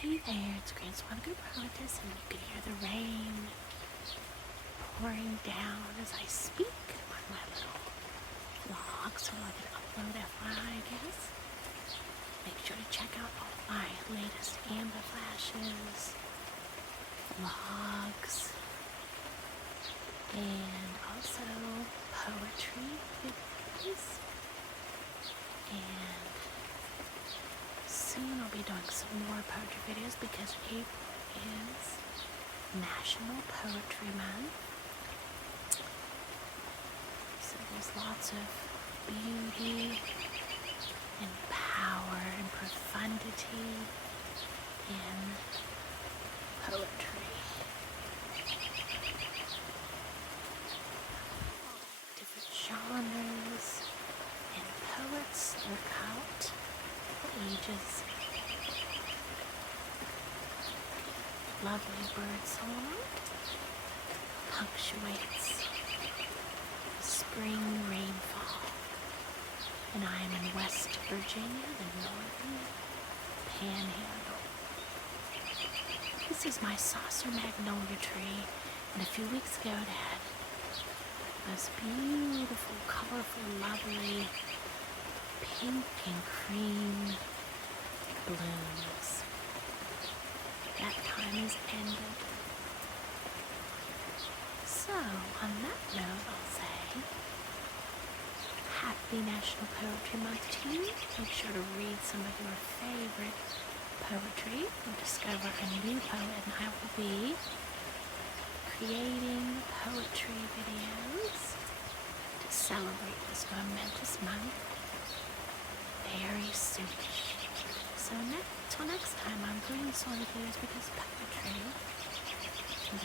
Hey there, it's GreenSwanica.PROetess, and you can hear the rain pouring down as I speak on my little vlog, so I can upload FYI, I guess. Make sure to check out all my latest amber flashes, vlogs, and also poetry videos. And soon I'll be doing some more poetry videos because April is National Poetry Month. So there's lots of beauty and power and profundity in poetry. Different genres and poets throughout ages. Lovely bird song punctuates the spring rainfall, and I am in West Virginia, the northern panhandle. This is my saucer magnolia tree, and a few weeks ago it had those beautiful, colorful, lovely pink and cream blooms. That time is ended. So, on that note, I'll say Happy National Poetry Month to you. Make sure to read some of your favorite poetry and discover a new poet, and I will be creating poetry videos to celebrate this momentous month very soon. So till next time, I'm GreenSwanica because poetry is